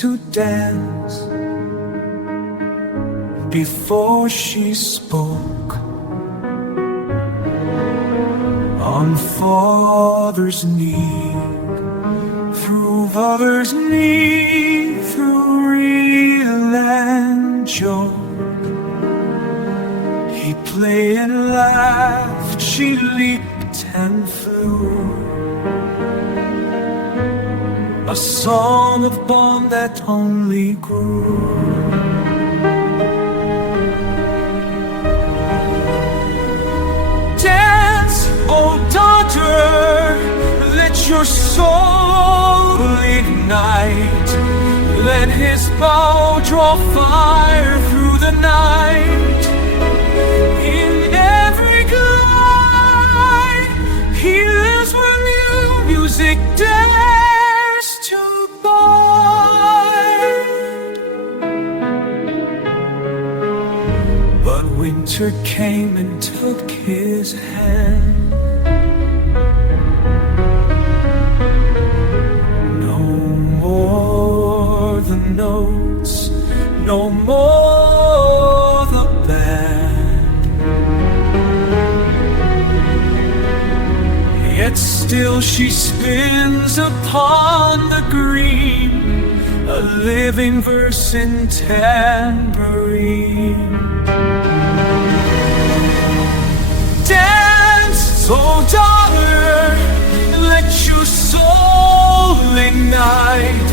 to dance. Before she spoke, on father's knee, through father's knee, through real and joke, he played and laughed, she leaped and flew. A song of bond that only grew. Dance, oh daughter, let your soul ignite. Let his bow draw fire through the night. In every glide, he lives where music dares to bide. But winter came and took his hand. No more the notes, no more the band. Yet still she spins upon the green, a living verse in tambourine. Dance, oh daughter, let your soul ignite.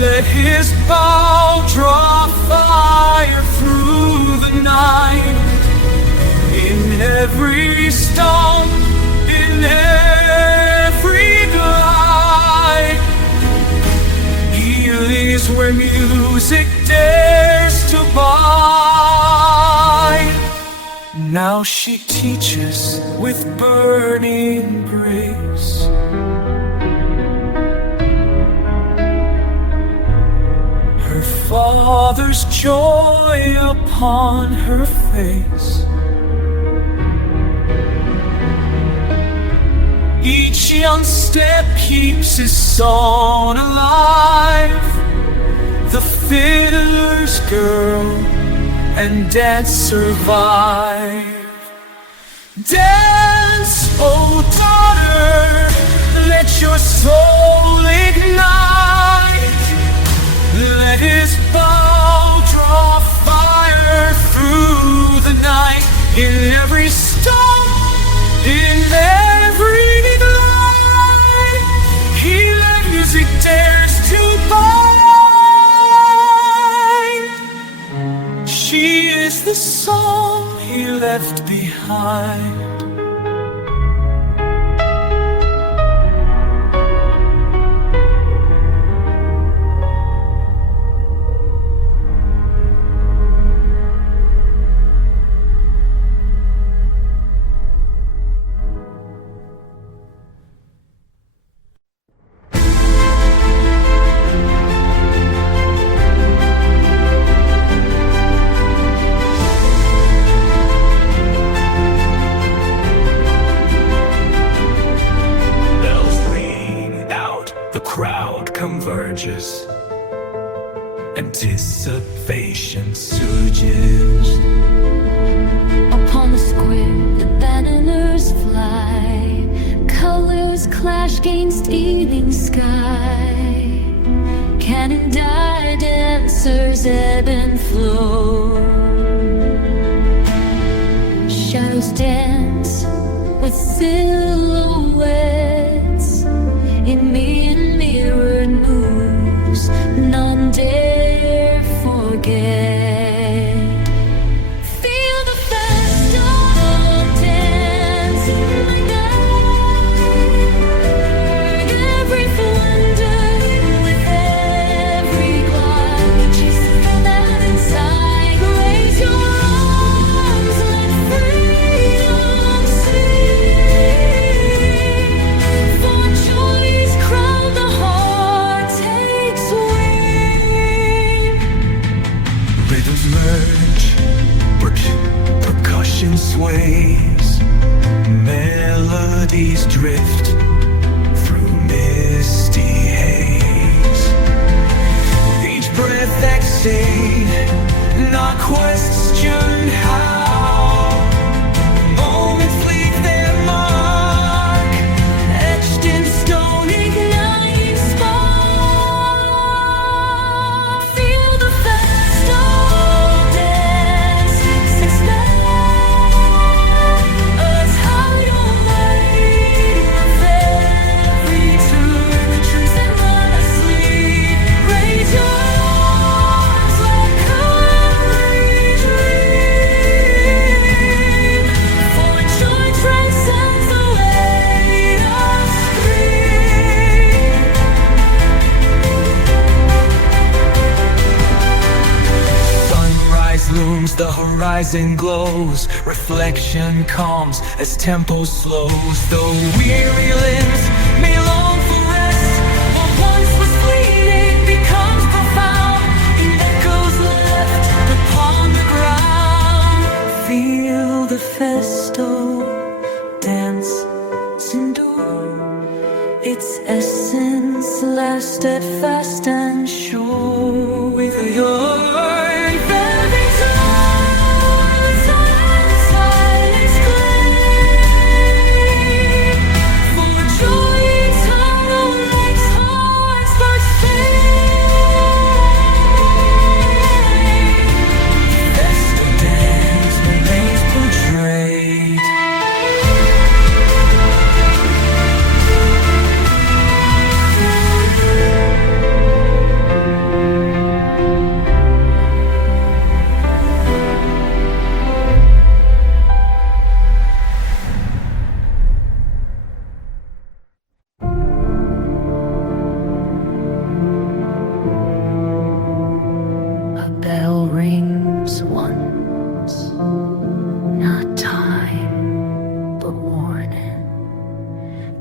Let his bow draw fire through the night. In every stone, in every glide, healing is where music dares to bide. Now she teaches with burning grace. Her father's joy upon her face. Each young step keeps his song alive. The fiddler's girl and dance survive. Dance, oh daughter, let your soul ignite. Let his bow draw fire through the night. In every stone, in every glide, he let music dares to bide. She is the song he left behind. Converges, anticipation surges. Upon the square, the banners fly, colors clash against evening sky. Cannon die, dancers ebb and flow. Shadows dance with silhouettes in me and mirrored moves none dare forget. Feel the festal dance like that. Every wonder with every glide. Chase from that inside. Raise your arms, let freedom sing. For joy's crown the heart takes wing. Rhythms merge, percussion sways, melodies drift through misty haze. stayed, not questioned how. Moments leave their mark, etched in stone, igniting spark. Feel the festal dance, success. A tidal light of every turn, tremendously. Raise your arms like every dream, for joy transcends the weight of scream. Sunrise looms, the horizon glows, reflection calms as tempo slows. Though weary limbs may long for rest, what once was fleeting becomes profound in echoes left upon the ground. Feel the festal dance endure, its essence last steadfast and sure. With your enveloping silence, silence claim. For joy eternal makes hearts sparks flame. Festal dance remains portrayed. A bell rings once, not time, but warning.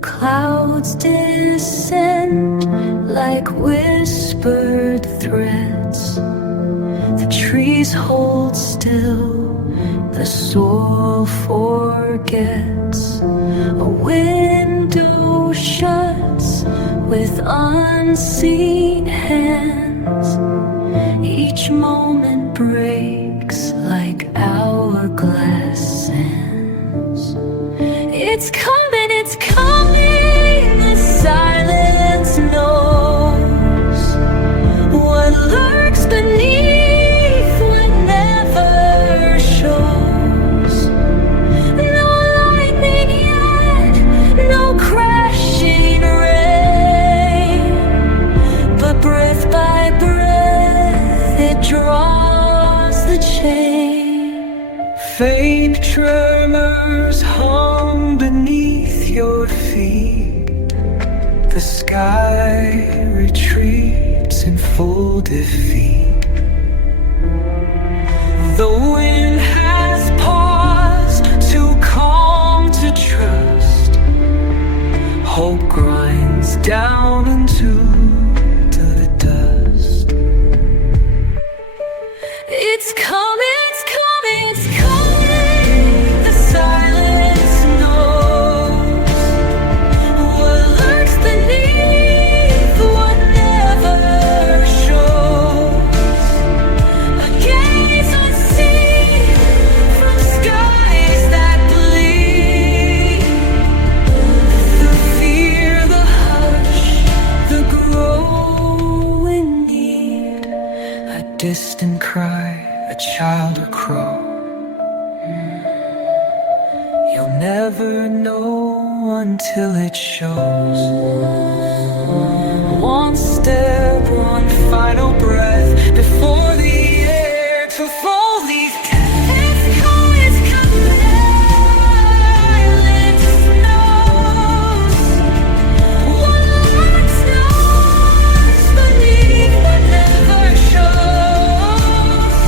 Clouds descend like whispered threats. The trees hold still, the soul forgets. A window shuts with unseen hands. Each moment breaks like hourglass sands. It's coming, it's coming, the silence knows what lurks beneath what never shows. No lightning yet, no crashing rain, but breath by breath it draws the chain. Faint tremors hum beneath your feet. The sky retreats in full defeat. The wind has paused, too calm to trust. Hope grinds down into the dust. It's coming, it's coming, it's coming. The silence knows what lurks beneath what never shows. A gaze unseen from skies that bleed. The fear, the hush, the growing need. A distant cry, a child or crow. You'll never know until it shows. One step, one final breath before the air to fall these It's coming, it's coming. Silence knows what lurks beneath what never shows.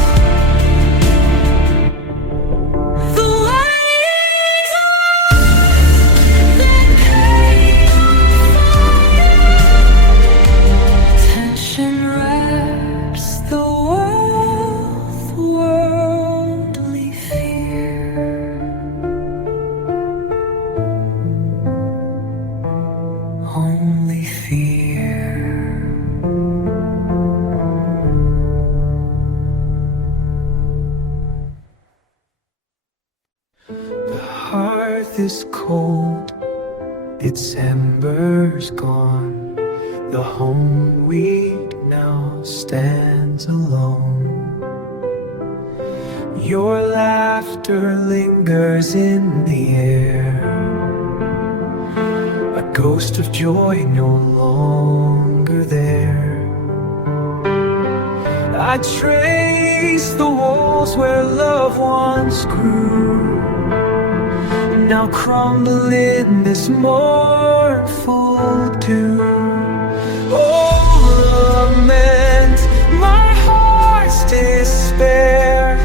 The lightning's lost, then pain on fire. Tension wrapped its embers gone, the home we'd now stands alone. Your laughter lingers in the air, a ghost of joy no longer there. I trace the walls where love once grew, now crumble in this mournful dew. Oh, lament my heart's despair,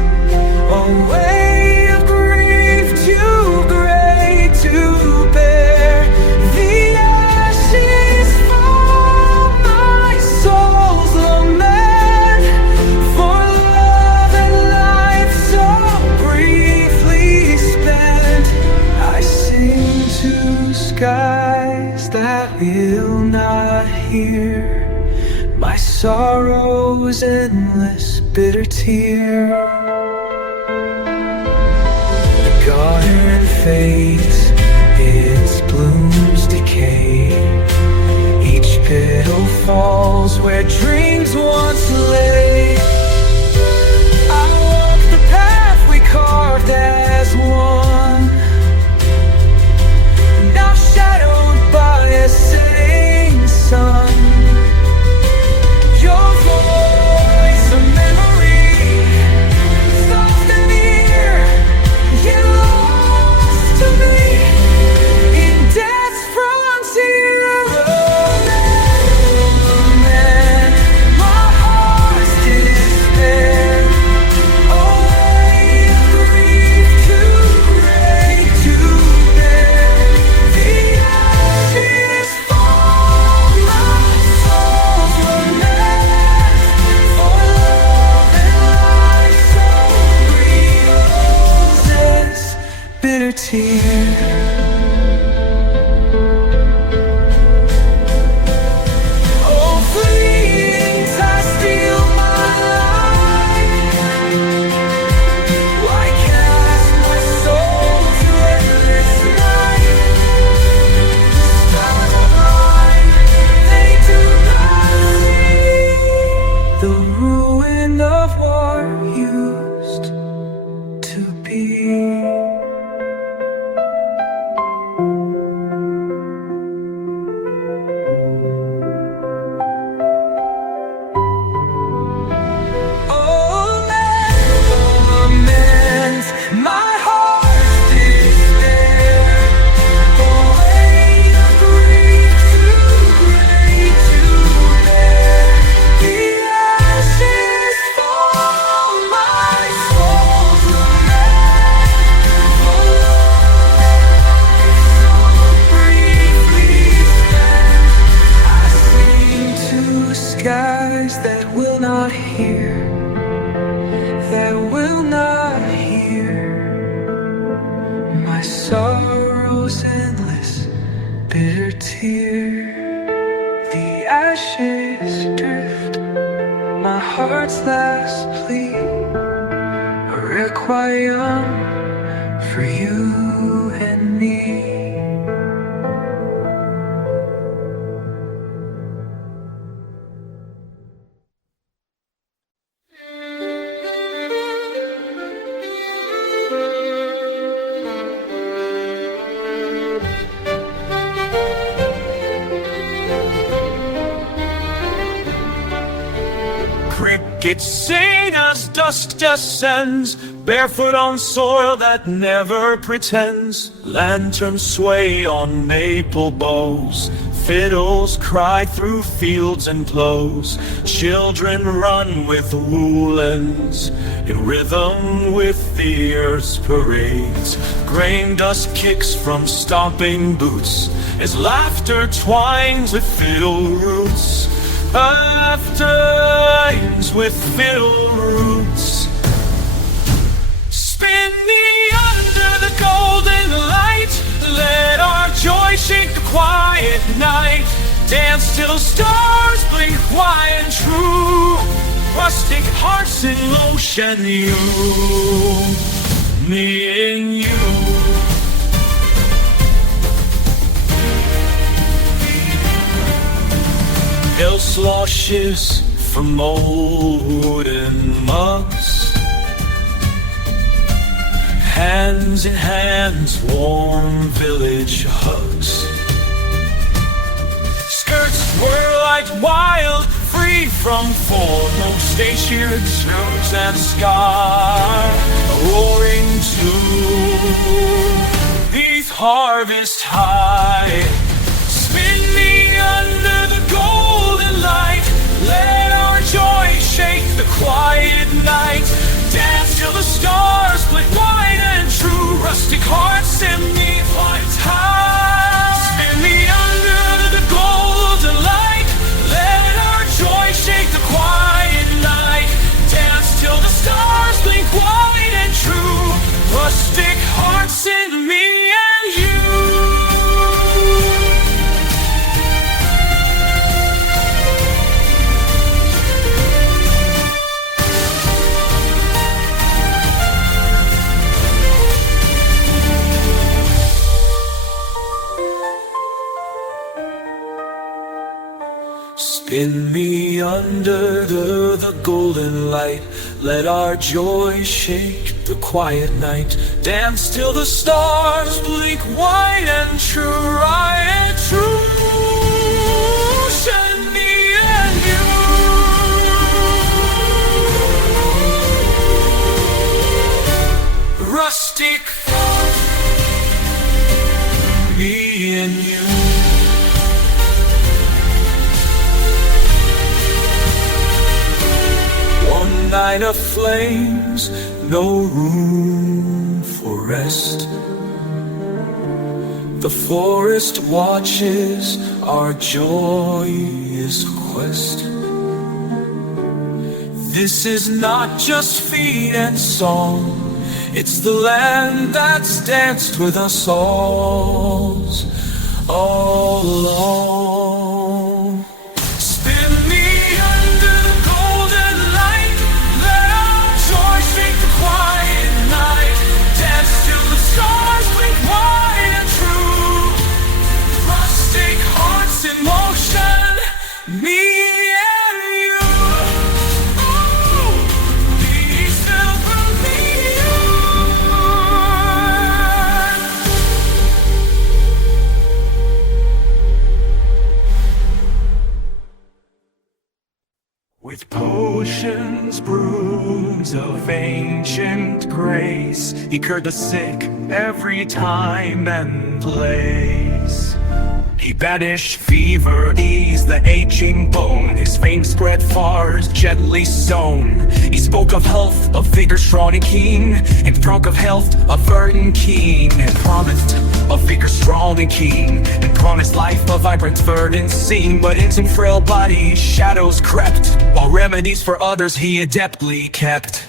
a weight of grief too great to bear. The ashes from my soul's lament, for love and life so briefly spent. I sing to skies that will not hear my sorrow's endless bitter tear. The garden fades, its blooms decay, each petal falls where dreams once lay. I walk the path we carved as one, now shadowed by a setting sun. Your voice, a memory, soft and near, yet lost to me in death's frontier. Lament my heart's despair, a weight of grief too great to bear. The ashes fall, my soul's lament, for love and life so brief, this bitter tear. Oh, fleet, I steal my life. Why cast my soul to endless night? Stars are blind, they do not see the ruin of what used to be. Oh, lament my heart's despair, a weight of grief too great to bear. The ashes fall, my soul's lament, for love so briefly spent. I sing to skies that will not hear, that will not hear my sorrow's endless bitter tear. The ashes drift, my heart's last plea, a requiem for you and me. Crickets sing as dusk descends, barefoot on soil that never pretends. Lanterns sway on maple boughs, fiddles cry through fields and close. Children run with woolens, in rhythm with the earth's parades. Grain dust kicks from stomping boots, as laughter twines with fiddle roots. Twines with fiddle roots. Spin me under the golden light, let our joy shake the quiet night. Dance till stars blink white and true, rustic hearts in motion, you, me and you. sloshes from molten mugs. Hands in hands, warm village hugs. Skirts whirl like wild, free from foremost stationed tunes and sky, roaring to the harvest high. Spin me under the golden light, let our joy shake the quiet night. Dance till the stars blink wide and true, rustic hearts in me flight high. Spin me under the golden light, let our joy shake the quiet night. Dance till the stars blink wide and true, rustic hearts in me and you. Spin me under the golden light, let our joy shake the quiet night. Dance till the stars blink white and true, right and true. Send me and you. Rustic, me and you. One night of flames, no room for rest. The forest watches our joyous quest. This is not just feet and song, it's the land that's danced with us all along. Spin me under the golden light, let our joy shake the quiet night. Dance till the stars blink wide and true, rustic hearts in motion, me and you. Ooh, be silver with potions, brooms of ancient grace, he cured the sick every time and place. He banished fever, eased the aching bone. His fame spread far as gently sown. He spoke of health, of vigor strong and keen, and drunk of health, of verdant keen, and promised of vigor strong and keen, and promised life of vibrant verdant scene. But in some frail body shadows crept, while remedies for others he adeptly kept.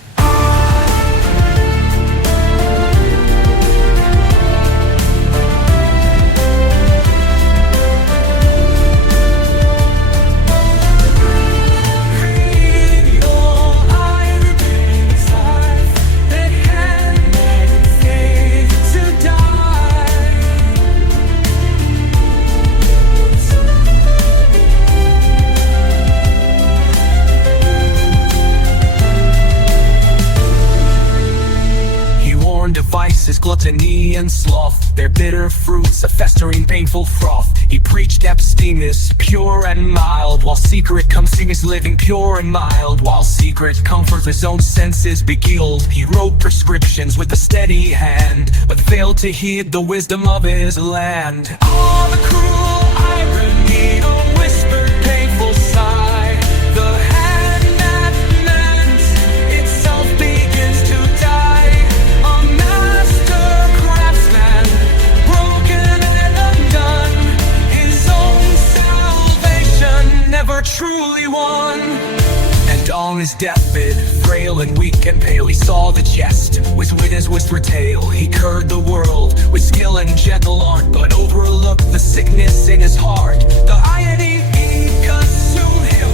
Vices, gluttony and sloth, their bitter fruits, a festering painful froth. He preached abstinence, pure and mild, while secret comforts living pure and mild. While secret comfort his own senses beguiled, he wrote prescriptions with a steady hand, but failed to heed the wisdom of his land. Oh, the cruel irony, a whispered painful sigh, the hand that meant itself begins to die. Never truly won. And on his deathbed, frail and weak and pale, he saw the jest with his whispered tale. He cured the world with skill and gentle art, but overlooked the sickness in his heart. The irony consumed him,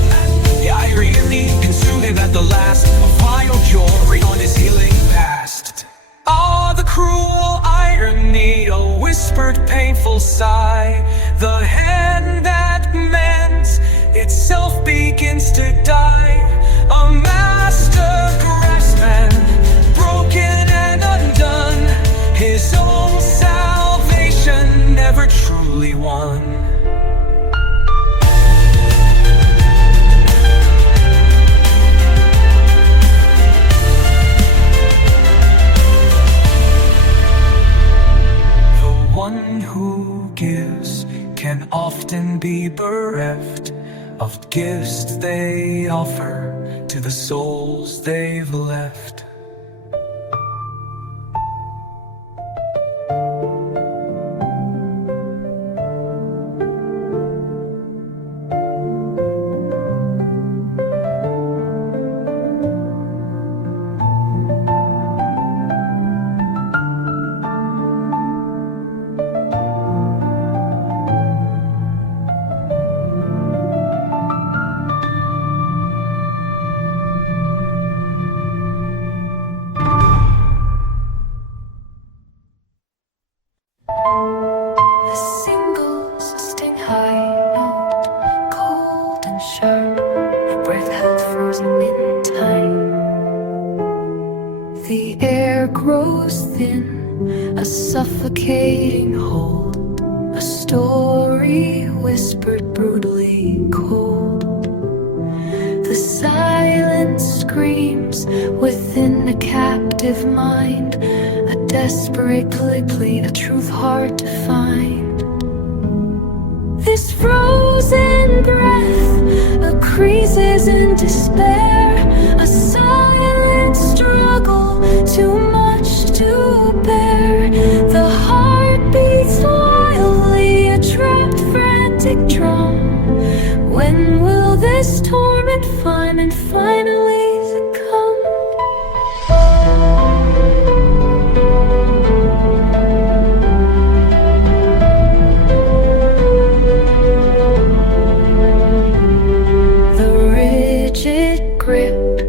the irony consumed him at the last. A vile joy on his healing past. Ah, the cruel irony, a whispered painful sigh, the hand that meant itself can often be bereft of gifts they offer to the souls they've left. The singles sting high note, cold and sharp, your breath held frozen in time. The air grows thin, a suffocating hold, a story whispered brutally cold. The silence screams within a captive mind, a desperate plea, a truth hard to find. This frozen breath, a creases in despair, a silent struggle, too much to bear. The heart beats wildly, a trapped frantic drum. When will this torment find and finally succumb? The rigid grip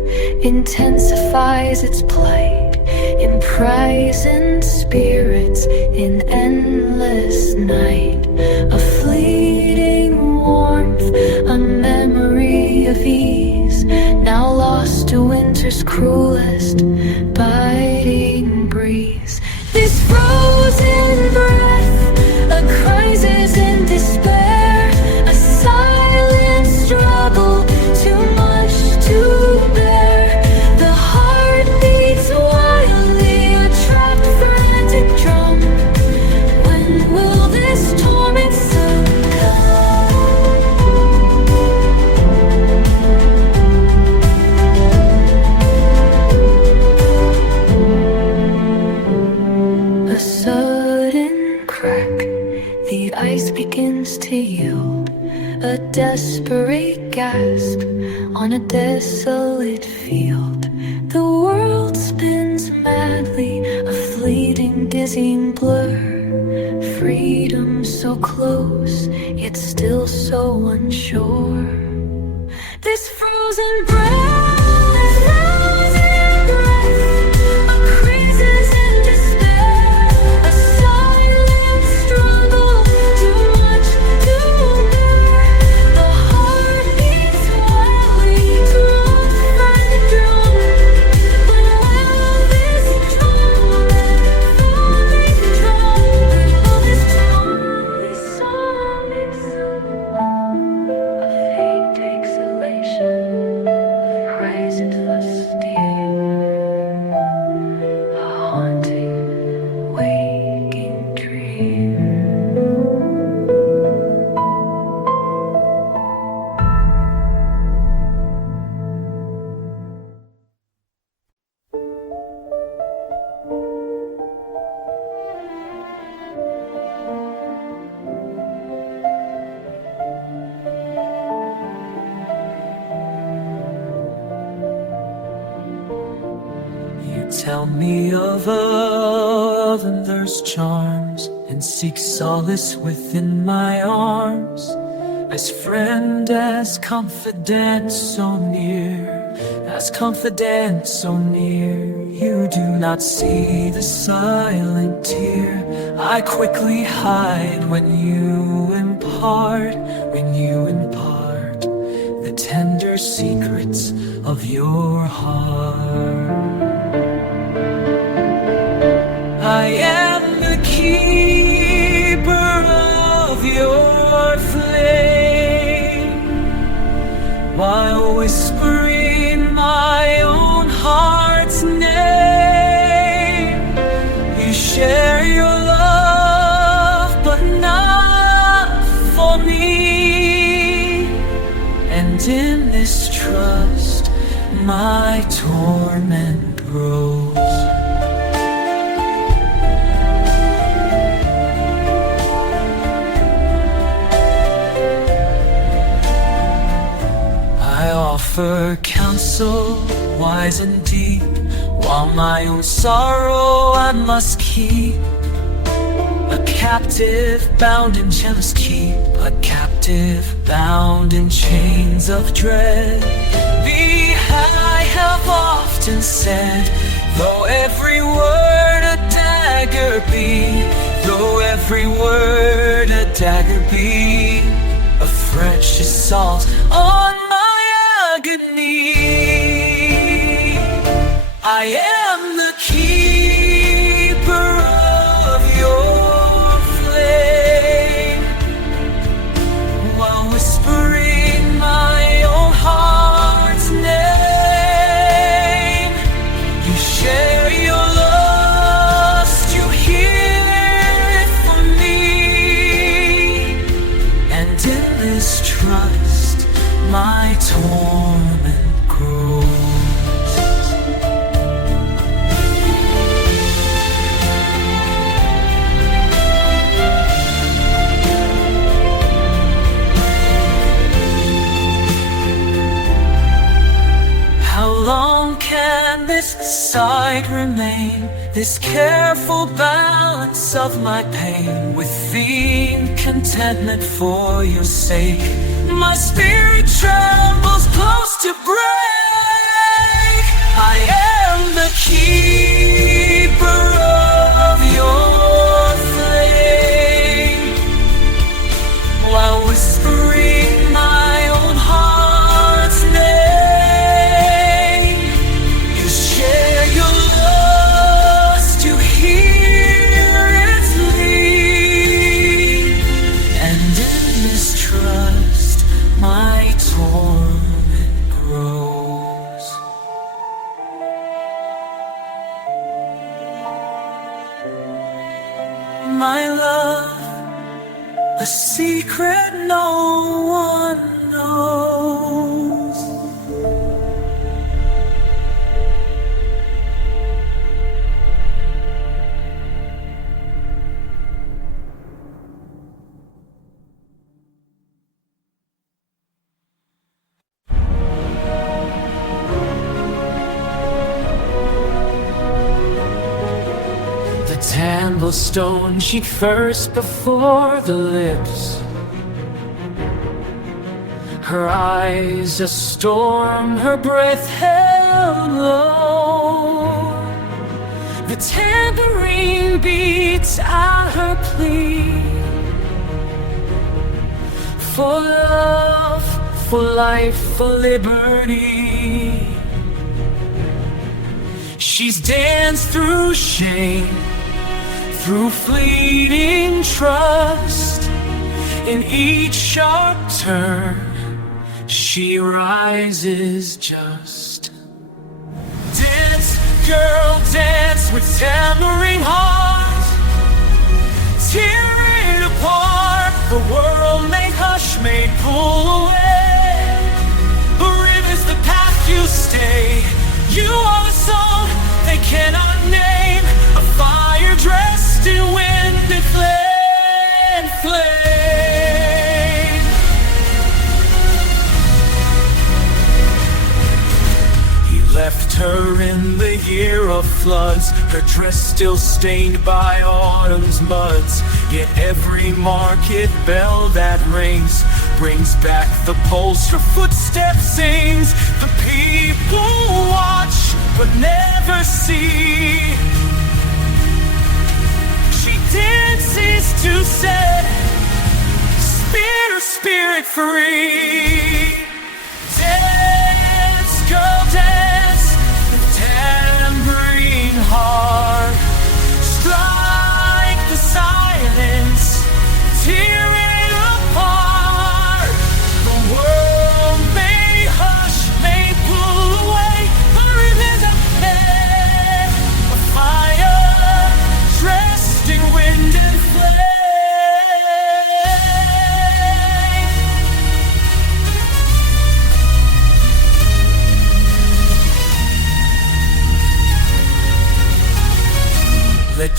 intensifies its plight, imprisoned spirits in endless night. A fleeting warmth, a memory of ease, now lost to winter's cruelest biting breeze. This frozen breath, a crisis in despair, a silent struggle, too much to bear. The heart beats wildly, a trapped frantic drum. When will this torment succumb? A sudden crack, the ice begins to yield, a desperate gasp on a desolate field. The world spins madly, a fleeting, dizzying blur. Freedom so close, yet still so unsure. This frozen breath, a crisis in despair, a silent struggle, too much to bear. The heart beats wildly, drum and drum. When will this torment finally drum? When will this torment song? A faint exhalation, rise into the steel, a haunting, waking dream. You tell me of others' charms and seek solace within my arms. As friend, as confidant, so near, as confidant, so near. You do not see the silent tear I quickly hide when you impart the tender secrets of your heart. I am the keeper of your flame, while whispering my own heart's name. You share your love, but not for mistrust, my torment grows. I offer counsel wise and deep, while my own sorrow I must keep. A captive bound in jealous keep, a captive bound in chains of dread. Thee I have often said, though every word a dagger be, though every word a dagger be, a fresh assault on my agony. I am the keeper of your flame, while whispering my own heart's name. You share your lust, you hear it from me, and in this trust my torment grows. How long can this sight remain, this careful balance of my pain, within contentment for your sake? My spirit trembles close to break. I am the keeper of your flame, while whispering my own heart's name. You share your lust, you hear its lead, and in mistrust my torment grows. My love, a secret no one knows. The Tambourine stone she first before the lips, her eyes a storm, her breath held low. The tambourine beats out her plea for love, for life, for liberty. She's danced through shame, through fleeting trust. In each sharp turn she rises just. Dance, girl, dance with Tambourine Heart. Tear it apart, the world may hush, may pull away. The river's the path you stay. You are the song they cannot name, a fire dressed in wind and flame. Left her in the year of floods, her dress still stained by autumn's muds. Yet every market bell that rings brings back the pulse her footsteps sings. The people watch but never see. She dances to set spirit free. Dance, girl, dance, Tambourine Heart. Strike the silence, tear it apart. The world may hush, may pull away, but ribbons of head, a fire dressed in wind and flame.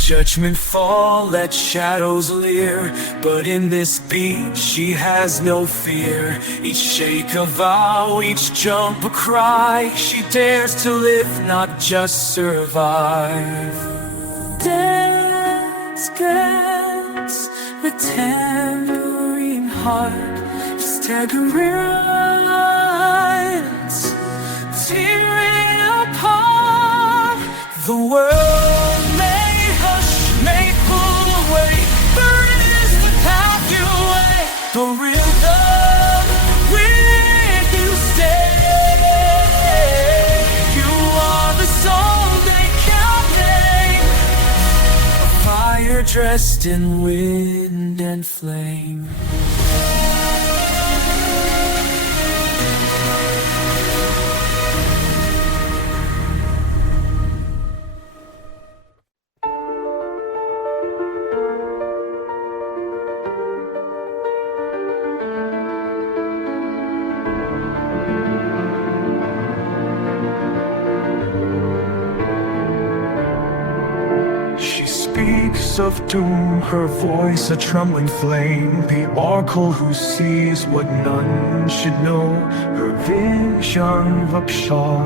judgment fall, let shadows leer, but in this beat she has no fear. Each shake a vow, each jump a cry, she dares to live, not just survive. Dance, dance, the tambourine heart, staggering lines, tearing apart. The world may hush, may pull away, but it is the path you lay. The real love with you stay. You are the song they can't name, a fire dressed in wind and flame. Speaks of doom, her voice a trembling flame, the oracle who sees what none should know, her vision of upshar,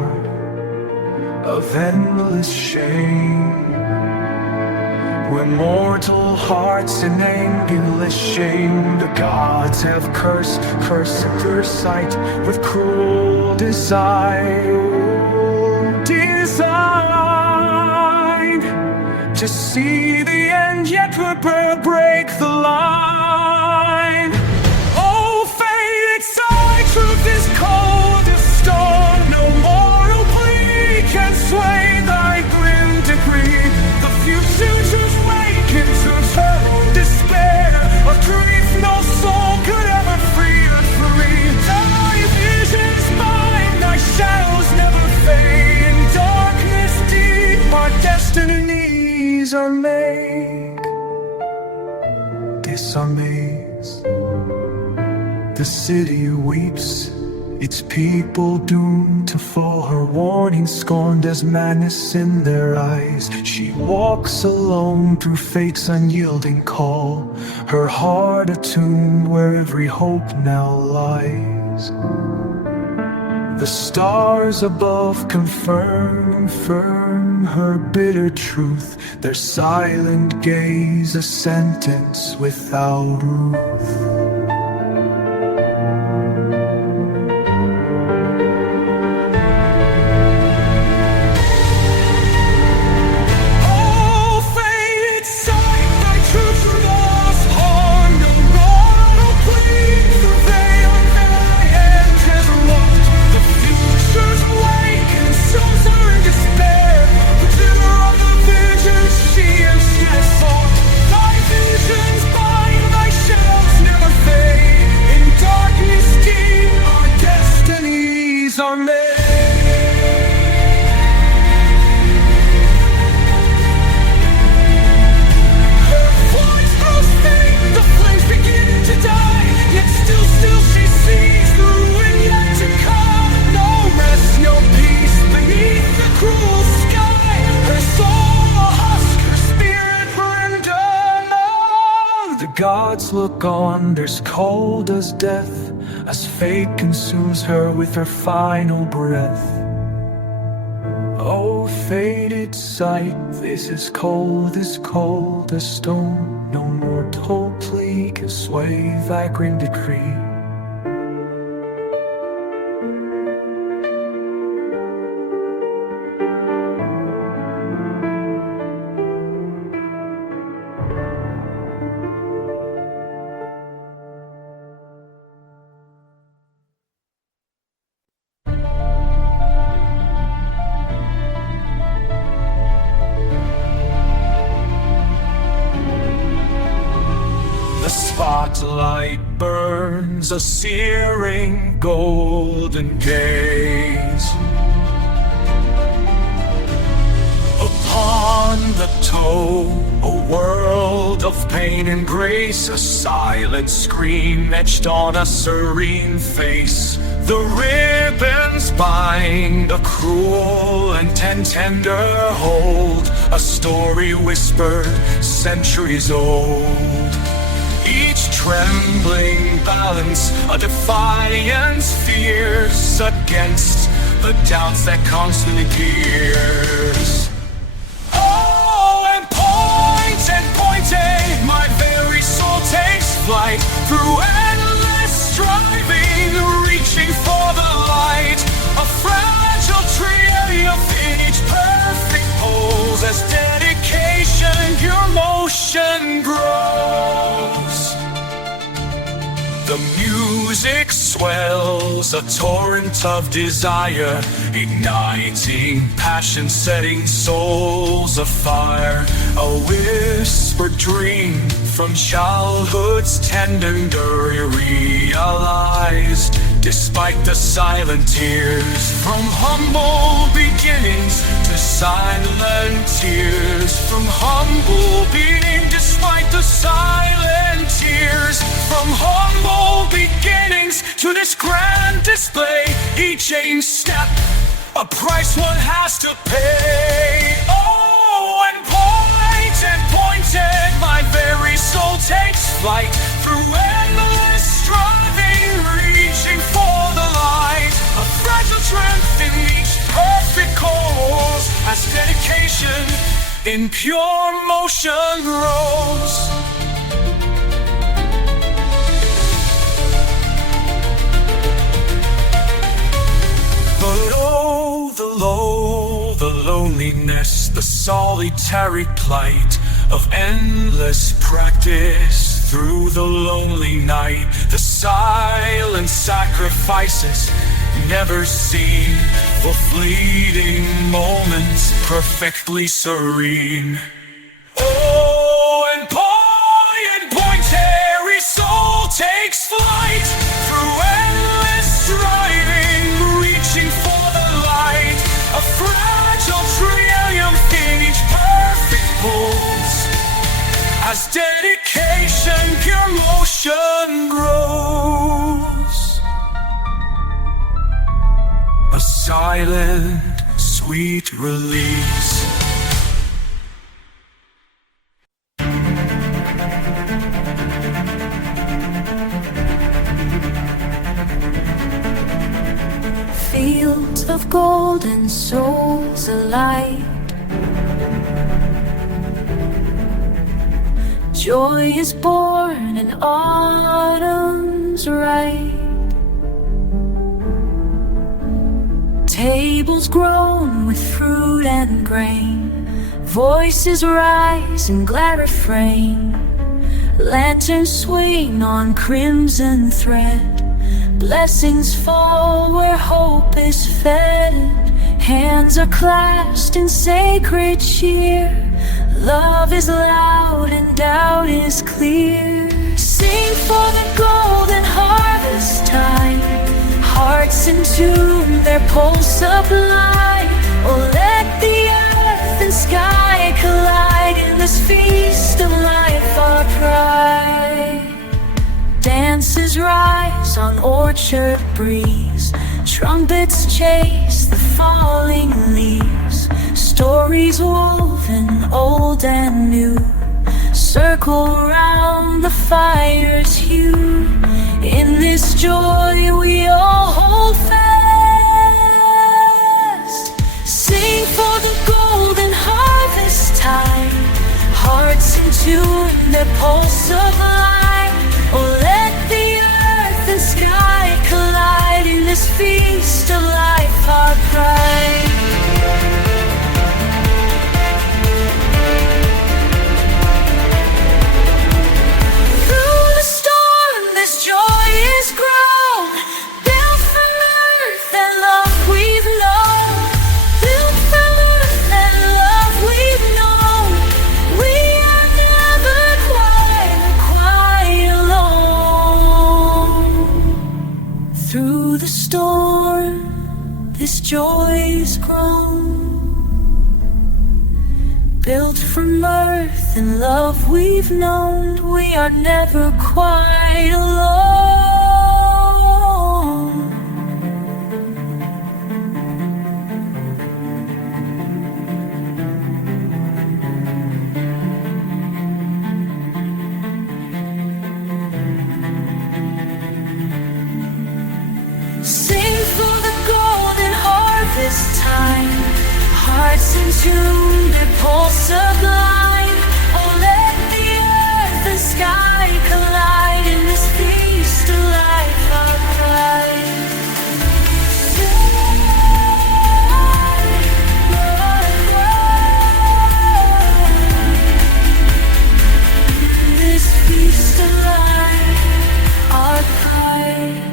of endless shame. When mortal hearts in endless shame, the gods have cursed their sight with cruel design. To see the end, yet break the line. Oh, fate, side truth is cold as stone. No mortal plea can sway thy grim decree. The future's waken to total despair of grief no soul could ever free or free. Thy visions mine, thy shadows never fade. In darkness deep, our destiny are made. This our maze. The city weeps, its people doomed to fall. Her warning scorned as madness in their eyes. She walks alone through fate's unyielding call, her heart attuned where every hope now lies. The stars above confirm her bitter truth, their silent gaze a sentence without ruth. Gods look on, there's cold as death, as fate consumes her with her final breath. Oh, fated sight, this is cold as stone. No mortal plea can sway thy grim decree. Spotlight burns a searing golden gaze upon the toe, a world of pain and grace, a silent scream etched on a serene face. The ribbons bind a cruel and tender hold, a story whispered centuries old. Each trembling balance, a defiance fierce against the doubts that constantly pierce. Oh, and pointing, my very soul takes flight through endless striving, reaching for the light. A fragile triumph in each perfect pose, as dedication, your motion grows. The music swells, a torrent of desire, igniting passion, setting souls afire. A whispered dream from childhood's tender realized, despite the silent tears. From humble beginnings to silent tears. From humble beginnings, despite the silent tears. From humble beginnings to this grand display, each change step, a price one has to pay. Oh, and pointed, my very soul takes flight through endless striving, reaching for the light. A fragile strength in each perfect cause, as dedication in pure motion grows. But oh, the loneliness, the solitary plight of endless practice through the lonely night. The silent sacrifices never seen, for fleeting moments perfectly serene. Oh, and every soul takes flight through endless striving, reaching for the light. A fragile triumph in each perfect pose, as dedication, pure motion grows. A silent, sweet release. Fields of gold and souls alight. Joy is born and autumn's ripe. Tables grown with fruit and grain, voices rise in glad refrain. Lanterns swing on crimson thread, blessings fall where hope is fed. Hands are clasped in sacred cheer, love is loud and doubt is clear. Sing for the golden harvest time, hearts in tune, their pulse sublime. Oh, let the earth and sky collide in this feast of life, our pride. Dances rise on orchard breeze, trumpets chase the falling leaves. Stories woven old and new circle round the fire's hue. In this joy we all hold fast. Sing for the golden harvest time, hearts in tune, their pulse sublime. Oh, let the earth and sky collide in this feast of life, our pride. Through the storm, this joy is grown, built from earth and love we've known. Built from earth and love we've known. We are never quite alone. Through the storm, this joy is grown, Built from earth and love we've known, we are never quite alone. Sing for the golden harvest time, hearts in tune, their pulse sublime. Oh, let the earth and sky collide in this feast of life, our pride. This feast of life, our pride.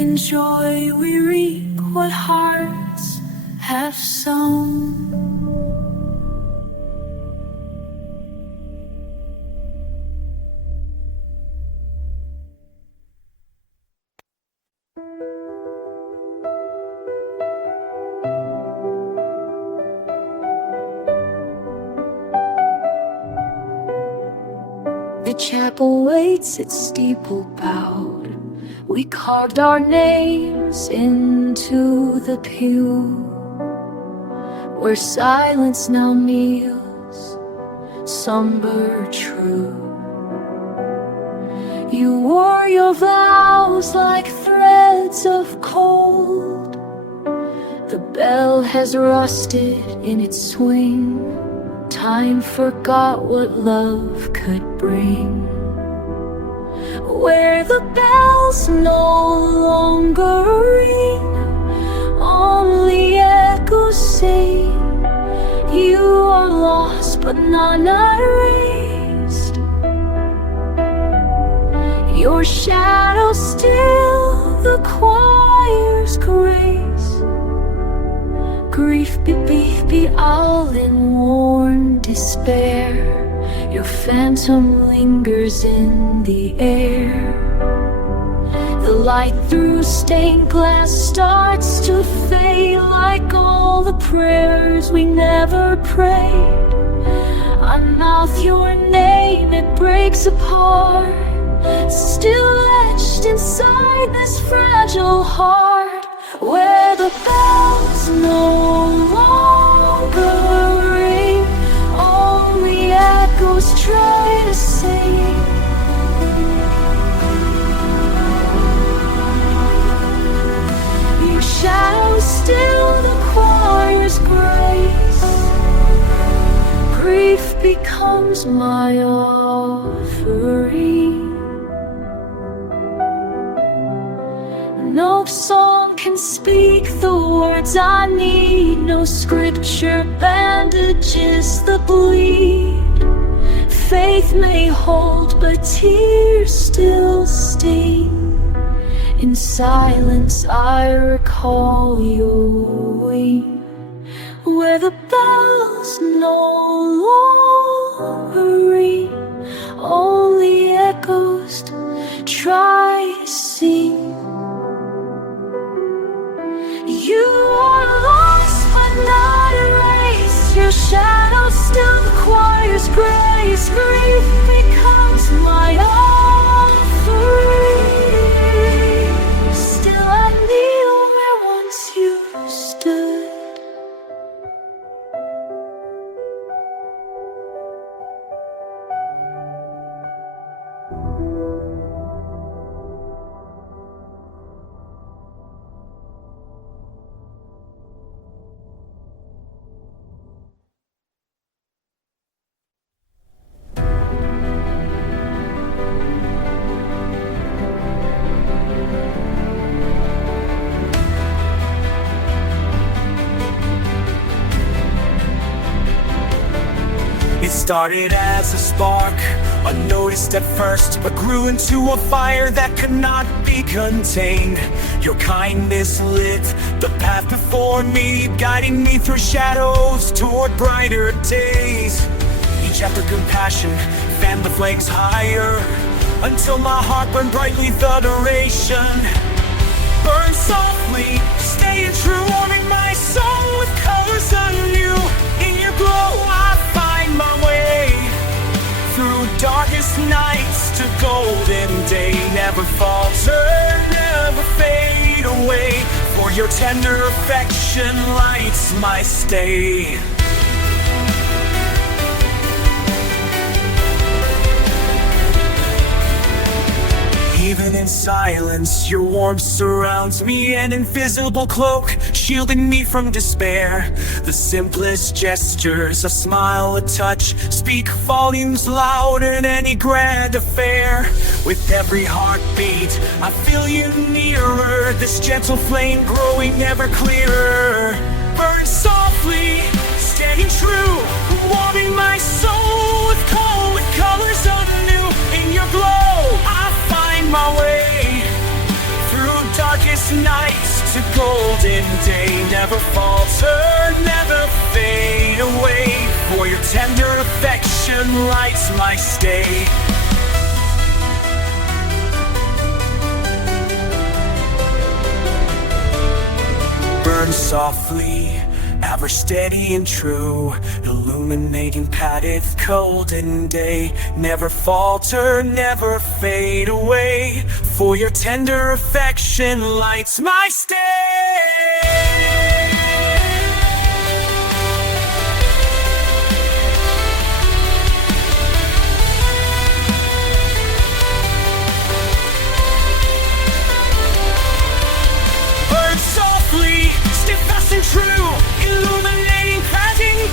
In joy we reap what hearts have sown. The chapel waits its steeple bowed. We carved our names into the pew, where silence now kneels, somber true. You wore your vows like threads of cold. The bell has rusted in its swing. Time forgot what love could bring. Where the bells no longer ring, only echoes sing. You are lost but not erased. Your shadow still the choir's grace. Grief be all in worn despair. Your phantom lingers in the air. The light through stained glass starts to fade, like all the prayers we never prayed. I mouth your name, it breaks apart, still etched inside this fragile heart, where the bells no longer ring, only echoes try to sing. Your shadow still the choir's grace. Grief becomes my offering. No song can speak the words I need, no scripture bandages the bleed. Faith may hold, but tears still sting. In silence I recall your wing, where the bells no longer ring, only echoes try to sing. You are lost but not erased. Your shadow still the choir's grace. Grief becomes my offering. Still I kneel where once you stood. It started as a spark, unnoticed at first, but grew into a fire that could not be contained. Your kindness lit the path before me, guiding me through shadows toward brighter days. Each after compassion fanned the flames higher, until my heart burned brightly. The duration burned softly, staying true, warming my soul with colors anew. darkest nights to golden day. Never falter, never fade away, for your tender affection lights my stay. Even in silence, your warmth surrounds me, an invisible cloak shielding me from despair. The simplest gestures, a smile, a touch, speak volumes louder than any grand affair. With every heartbeat, I feel you nearer, this gentle flame growing ever clearer. Burn softly, staying true, warming my soul with cold, with colors anew. In your glow, I find my way through darkest nights to golden day. Never falter, never fade away, for your tender affection lights my stay. Burn softly, ever steady and true, illuminating patheth golden day. Never falter, never fade away, for your tender affection lights my stay. Burn softly, steadfast and true, illuminating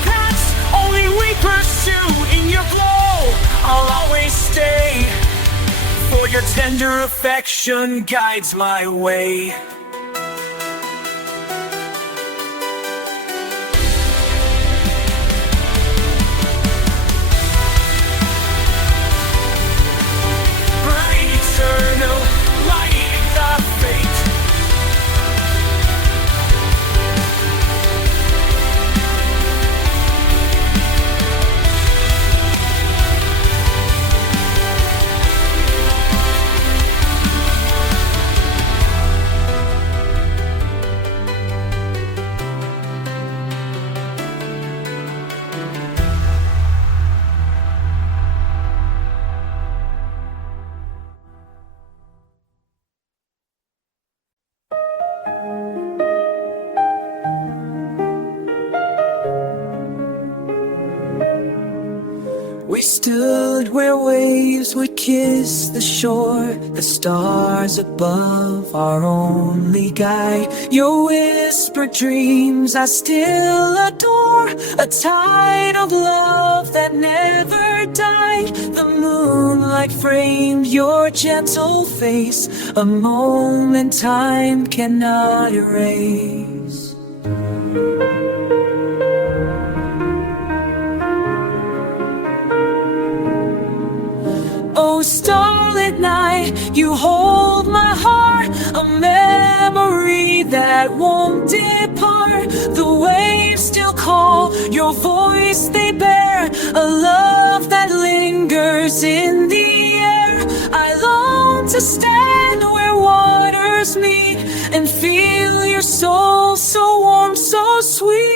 paths only we pursue. In your glow, I'll always stay, for your tender affection guides my way. Bright eternal light of fate, we stood where waves would kiss the shore, the stars above our only guide. Your whispered dreams I still adore, a tide of love that never died. The moonlight framed your gentle face, a moment time cannot erase. Oh, starlit night, you hold my heart, a memory that won't depart. The waves still call, your voice they bear, a love that lingers in the air. I long to stand where waters meet and feel your soul so warm, so sweet.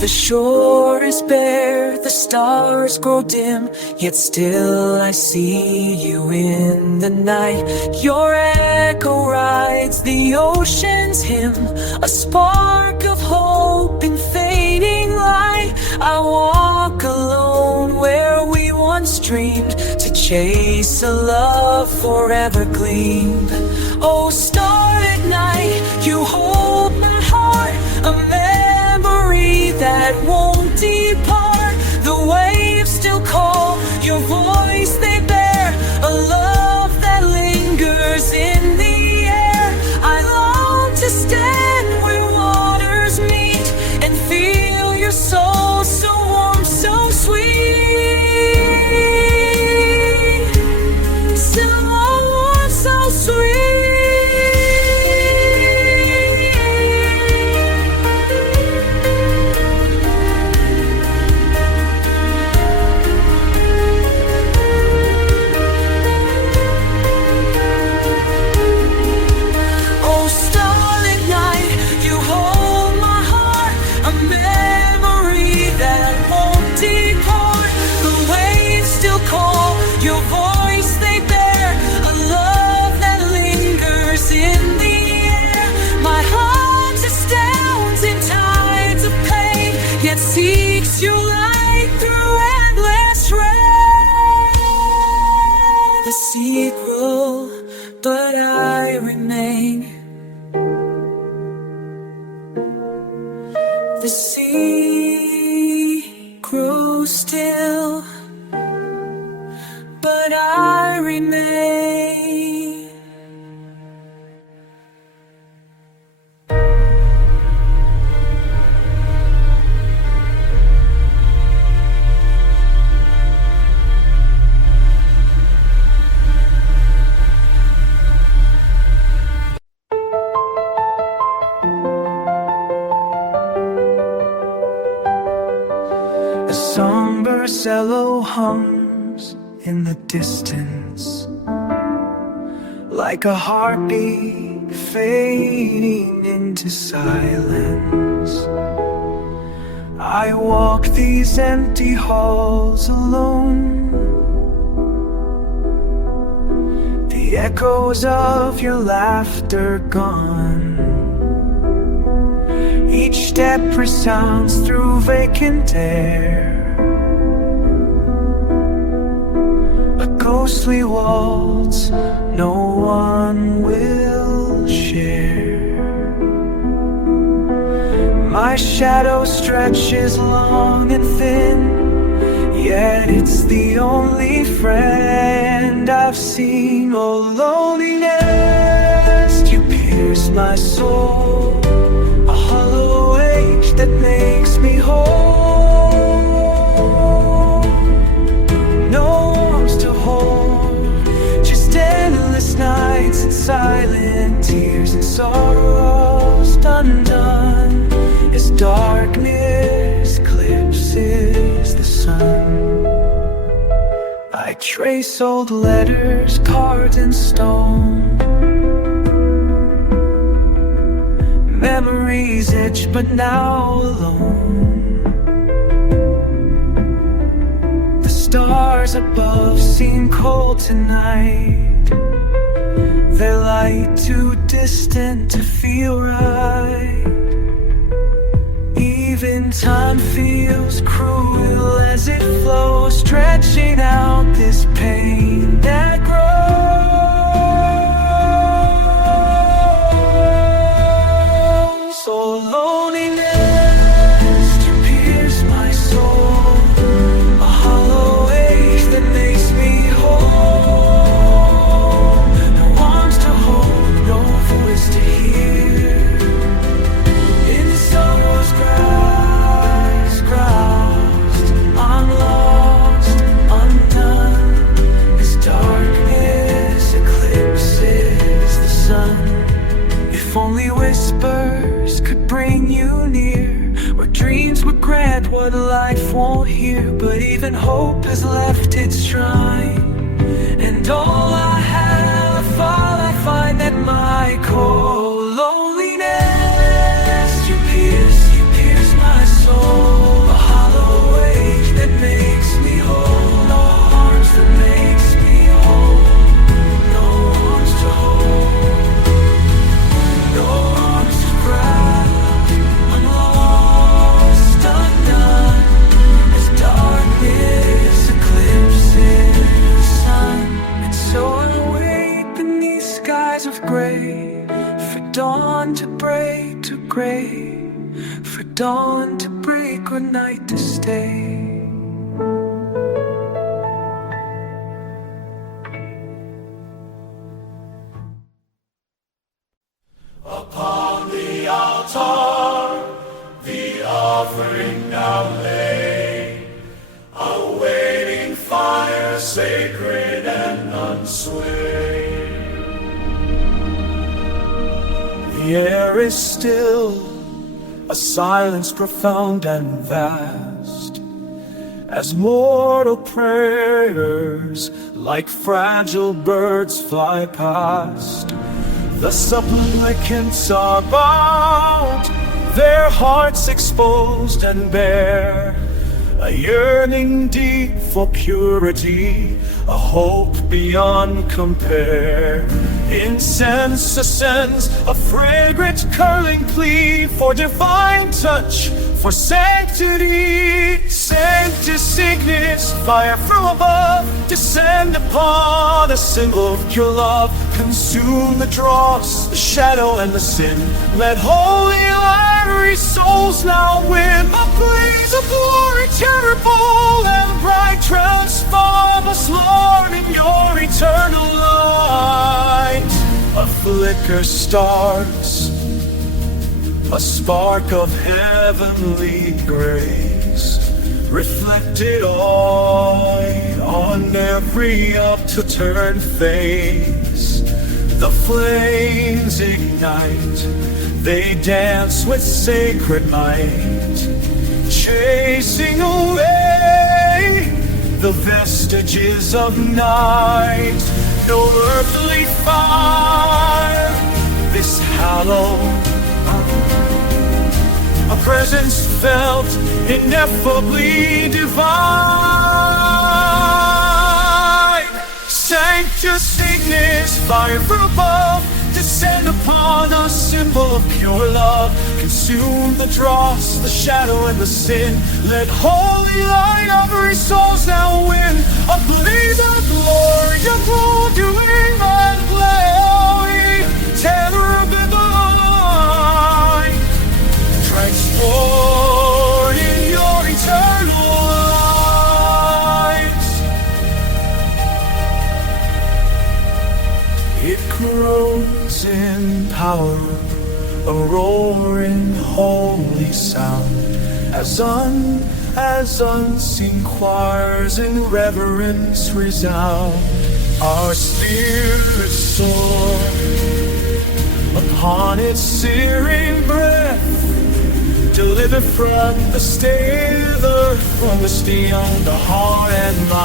The shore is bare, the stars grow dim, yet still I see you in the night. Your echo rides the ocean's hymn, a spark of hope in fading light. I walk alone where we once dreamed, to chase a love forever gleamed. Oh, starlit night, you hold my heart, a memory that won't depart. The waves still call, your voice they bear, a love that lingers in the air. I long to stand where waters meet and feel your soul so warm, so sweet. So warm, so sweet. The sea grows still, but I remain. A somber cello hums in the distance, like a heartbeat fading into silence. I walk these empty halls alone. The echoes of your laughter gone. Each step resounds through vacant air. A ghostly waltz no one will share. My shadow stretches long and thin, yet it's the only friend I've seen. Oh, loneliness, you pierce my soul, a hollow ache that makes me whole. No arms to hold, just endless nights and silent tears and sorrows undone as darkness eclipses the sun. I trace old letters carved in stone, memories itch but now alone. The stars above seem cold tonight, their light too distant to feel right. Even time feels cruel as it flows, stretching out this pain that grows. So loneliness, you pierce my soul, a hollow ache that makes me whole. No arms to hold, no voice to hear. In sorrow's grass groused, I'm lost, undone, as darkness eclipses the sun. If only whispers could bring you near, where dreams would grant what life won't hear. But even hope has left its shrine, and all I have, all I find at my core. Loneliness, you pierce my soul, a hollow ache that makes me whole. No arms that makes me whole, no arms to hold, no arms to grab. I'm lost, undone, as darkness eclipses the sun. And so I wait beneath skies of gray, for dawn to break to gray, for dawn to break or night to stay. Upon the altar, the offering now lay, awaiting fire sacred and unswayed. The air is still, a silence profound and vast, as mortal prayers like fragile birds fly past. The supplicants are bowed, their hearts exposed and bare, a yearning deep for purity, a hope beyond compare. Incense ascends, a fragrant curling plea for divine touch, for sanctity. Sanctus Ignis, fire from above, descend upon the symbol of your love. Consume the dross, the shadow and the sin. Let holy light reach souls now with us, Lord, in your eternal light. A flicker starts, a spark of heavenly grace, reflected on every upturned face. The flames ignite, they dance with sacred might, chasing away the vestiges of night. No earthly fire, this hallow, a presence felt ineffably divine. Sanctus Ignis, fire from above, descend upon us, symbol of pure love. Consume the dross, the shadow, and the sin. Let holy light of every soul's now win. A blaze of glory, of doing and glory. Terror of the light, transformed in your eternal light. It grows in power, a roaring holy sound, as unseen choirs in reverence resound. Our spirits soar upon its searing breath, delivered from the stiller, from the steel, the heart and mind.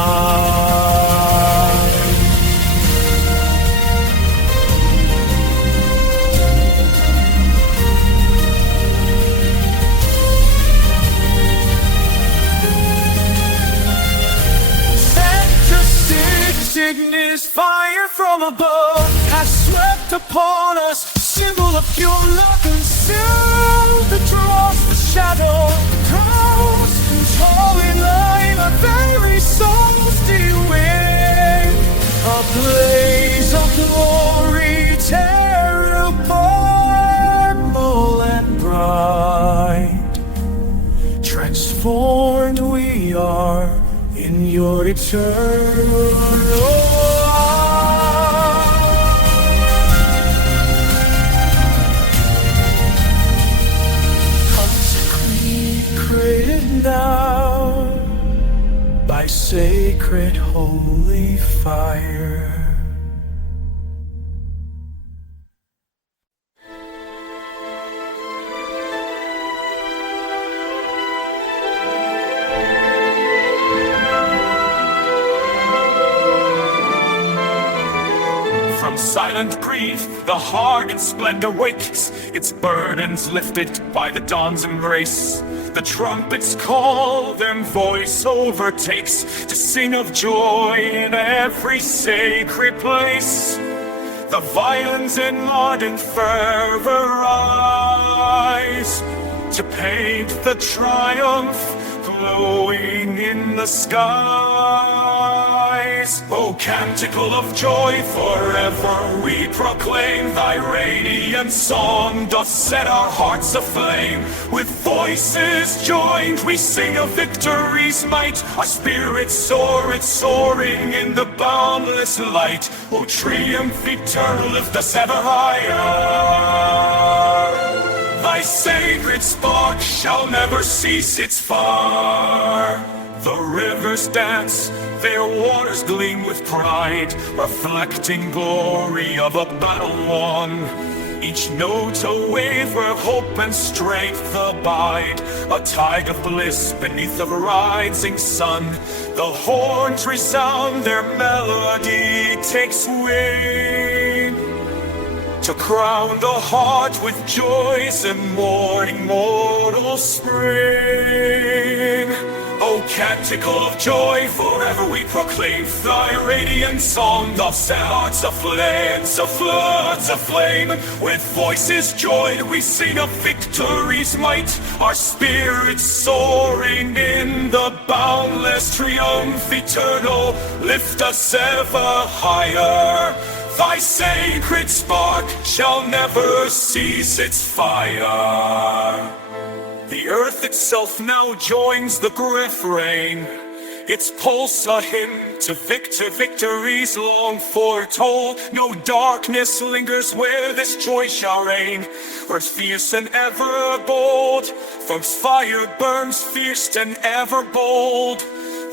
Ignis, fire from above, has swept upon us, symbol of pure love. Consume the dross, the shadow, the cross, holy light of very souls dewing. A blaze of glory, terrible and bright. Transformed we are in your eternal consecrated now by sacred holy fire. Silent grief, the heart in splendor wakes, its burdens lifted by the dawn's embrace. The trumpets call, their voice overtakes, to sing of joy in every sacred place. The violins in ardent fervor rise, to paint the triumph glowing in the skies. O canticle of joy, forever we proclaim, thy radiant song doth set our hearts aflame. With voices joined we sing of victory's might, our spirits soar, it's soaring in the boundless light. O triumph eternal, lift us ever higher. Thy sacred spark shall never cease its fire. The rivers dance, their waters gleam with pride, reflecting glory of a battle won. Each note a wave where hope and strength abide, a tide of bliss beneath the rising sun. The horns resound, their melody takes wing, to crown the heart with joys and morning, mortal spring. O canticle of joy, forever we proclaim, thy radiant song doth set hearts aflame, so floods aflame. With voices joined we sing of victory's might, our spirits soaring in the boundless triumph eternal. Lift us ever higher. Thy sacred spark shall never cease its fire. The earth itself now joins the refrain, Its pulse a hymn to victories long foretold. No darkness lingers where this joy shall reign, where fierce and ever bold, from fire burns fierce and ever bold.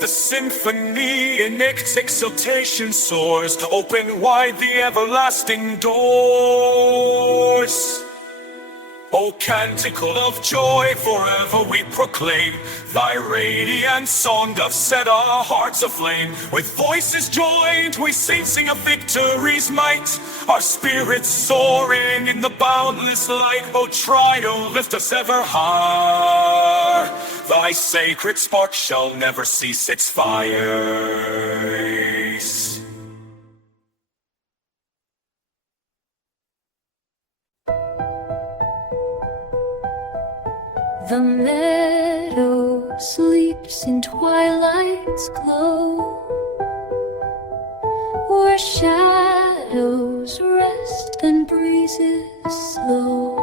The symphony in its exultation soars to open wide the everlasting doors. O canticle of joy, forever we proclaim. Thy radiant song doth set our hearts aflame. With voices joined we sing of victory's might, our spirits soaring in the boundless light. O trial, lift us ever higher, thy sacred spark shall never cease its fires. The meadow sleeps in twilight's glow, where shadows rest and breezes slow.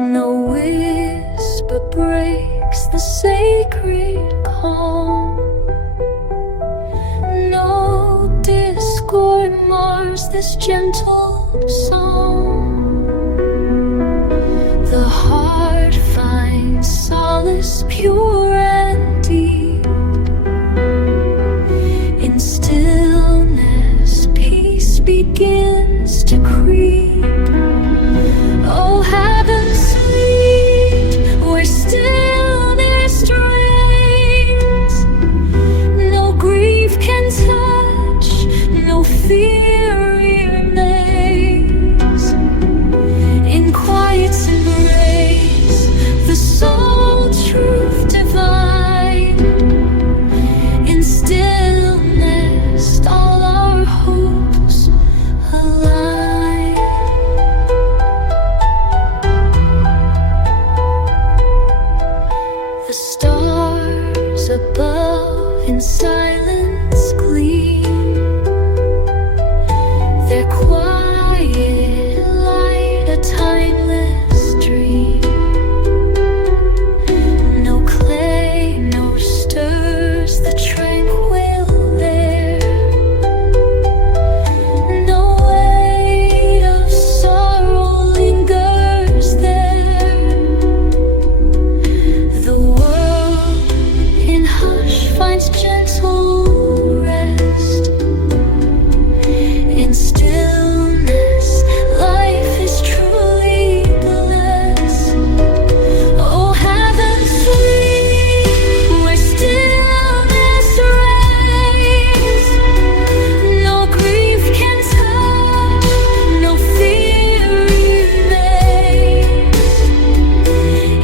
No whisper breaks the sacred calm, no discord mars this gentle song. The heart finds solace pure and deep in stillness. Peace begins to creep. Oh, heaven sweet, where stillness reigns. No grief can touch, no fear remains. In quiet's embrace, the soul truth divine. In stillness, all our hopes align. The stars above in silence gleam, their quiet light a timeless dream. No clay, no stirs the tranquil air. No weight of sorrow lingers there. The world in hush finds gentle rest. In stillness, life is truly blessed. Oh, heaven sweet, where stillness reigns. No grief can touch, no fear remains.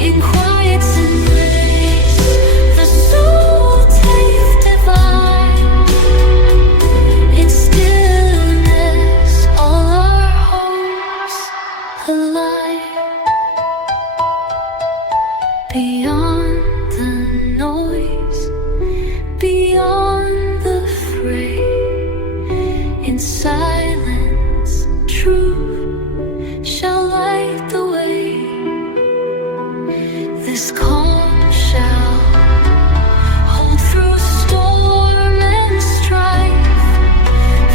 In quiet's embrace, the soul takes divine. In stillness, all our hopes align. Beyond the noise, beyond the fray, in silence, truth shall light the way. This calm shall hold through storm and strife,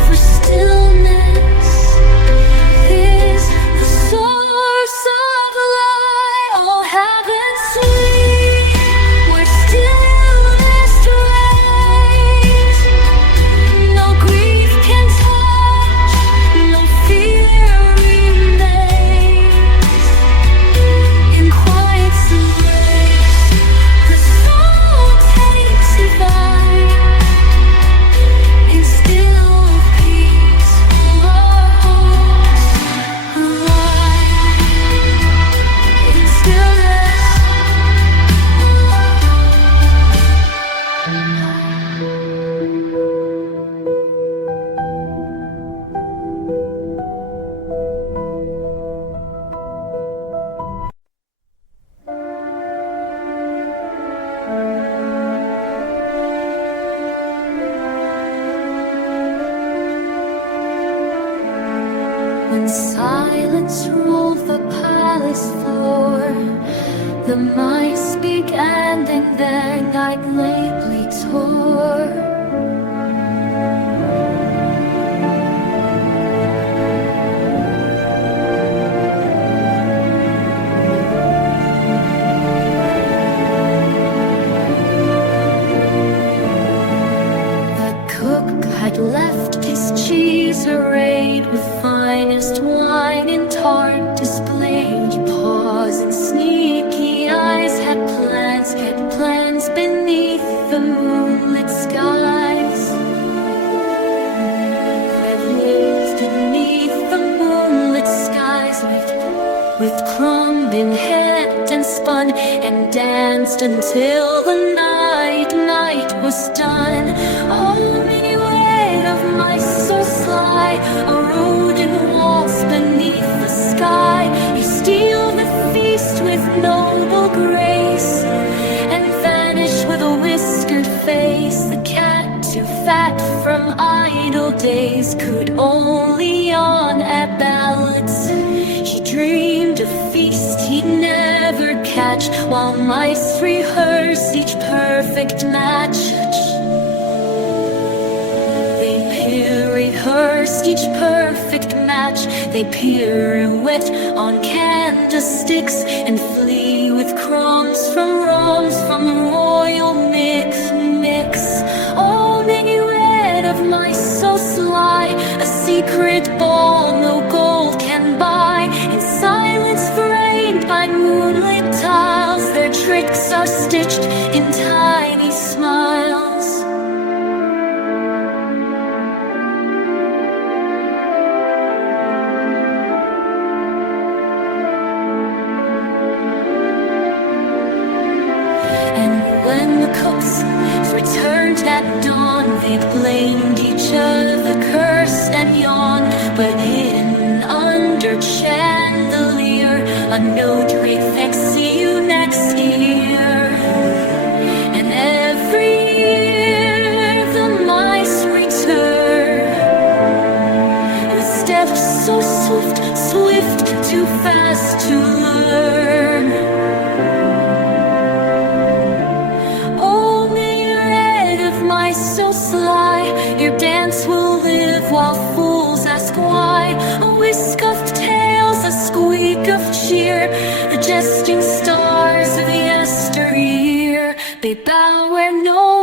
for stillness is the source of light. Oh, heaven sweet, where stillness reigns. No grief can touch, no fear remains. In quiet's embrace, the soul takes divine. In still peace, all our hopes align. In stillness, when silence ruled the palace floor, the mice began in their nightly in hand and spun and danced until the night was done. Oh, minuet of mice so sly, a rodent waltz beneath the sky. You steal the feast with noble grace and vanish with a whiskered face. The cat, too fat from idle days, could only yawn at ballads. He dreamed of feast he'd never catch, while mice rehearsed each perfect match. Rehearsed each perfect match. They pirouette on candlesticks and flee with crumbs from the royal mix. Oh, minuet of mice so sly, a secret ball no gold can buy. In silence framed by moonlit tiles, their tricks are stitched in tiny smiles. When the cooks returned at dawn, they blamed each other, cursed and yawned. But hidden under chandelier, a note read, "Thanks, see you next year." And every year the mice return with steps so swift, too fast to learn. So sly, your dance will live while fools ask why. A whisk of tails, a squeak of cheer, the jesting stars of yesteryear. They bow where no